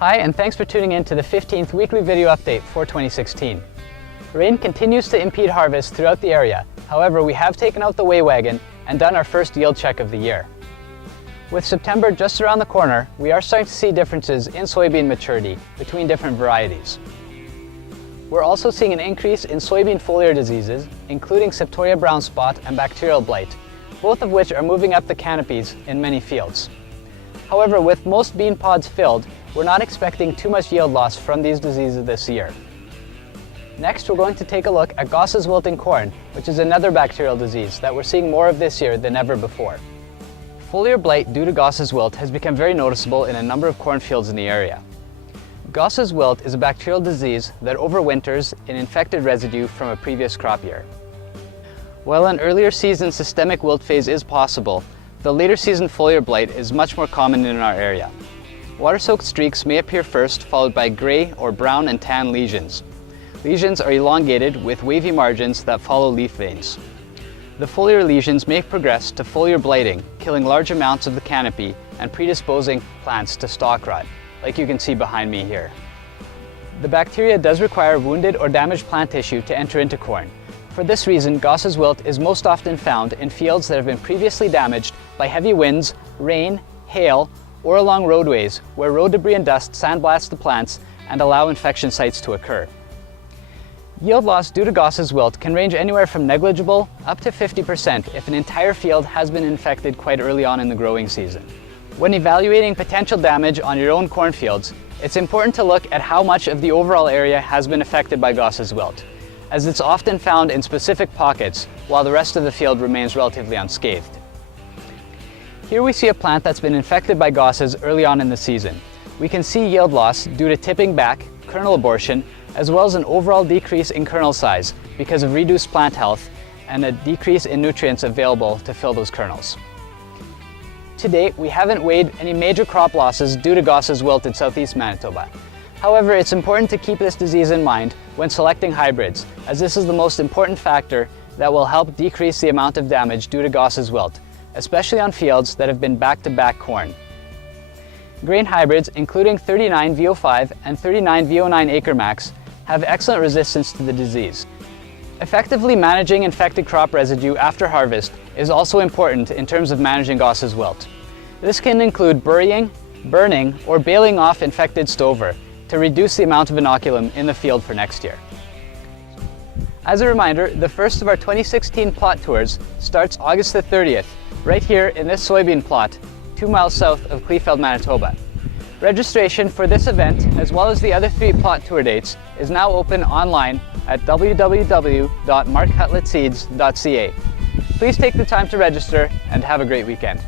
Hi, and thanks for tuning in to the 15th weekly video update for 2016. Rain continues to impede harvest throughout the area. However, we have taken out the weigh wagon and done our first yield check of the year. With September just around the corner, we are starting to see differences in soybean maturity between different varieties. We're also seeing an increase in soybean foliar diseases, including Septoria brown spot and bacterial blight, both of which are moving up the canopies in many fields. However, with most bean pods filled, we're not expecting too much yield loss from these diseases this year. Next, we're going to take a look at Gosss Wilt in corn, which is another bacterial disease that we're seeing more of this year than ever before. Foliar blight due to Gosss Wilt has become very noticeable in a number of cornfields in the area. Gosss Wilt is a bacterial disease that overwinters in infected residue from a previous crop year. While an earlier season systemic wilt phase is possible, the later season foliar blight is much more common in our area. Water-soaked streaks may appear first, followed by gray or brown and tan lesions. Lesions are elongated with wavy margins that follow leaf veins. The foliar lesions may progress to foliar blighting, killing large amounts of the canopy and predisposing plants to stalk rot, like you can see behind me here. The bacteria does require wounded or damaged plant tissue to enter into corn. For this reason, Gosss Wilt is most often found in fields that have been previously damaged by heavy winds, rain, hail, or along roadways where road debris and dust sandblast the plants and allow infection sites to occur. Yield loss due to Gosss Wilt can range anywhere from negligible up to 50% if an entire field has been infected quite early on in the growing season. When evaluating potential damage on your own cornfields, it's important to look at how much of the overall area has been affected by Gosss Wilt, as it's often found in specific pockets while the rest of the field remains relatively unscathed. Here we see a plant that's been infected by Gosses early on in the season. We can see yield loss due to tipping back, kernel abortion, as well as an overall decrease in kernel size because of reduced plant health and a decrease in nutrients available to fill those kernels. To date, we haven't weighed any major crop losses due to Gosss Wilt in Southeast Manitoba. However, it's important to keep this disease in mind when selecting hybrids, as this is the most important factor that will help decrease the amount of damage due to Gosss Wilt, especially on fields that have been back-to-back corn. Grain hybrids, including 39 V05 and 39 V09 Acre Max, have excellent resistance to the disease. Effectively managing infected crop residue after harvest is also important in terms of managing Gosss Wilt. This can include burying, burning, or baling off infected stover to reduce the amount of inoculum in the field for next year. As a reminder, the first of our 2016 plot tours starts August the 30th, right here in this soybean plot, 2 miles south of Kleefeld, Manitoba. Registration for this event, as well as the other 3 plot tour dates, is now open online at www.marchutletseeds.ca. Please take the time to register and have a great weekend.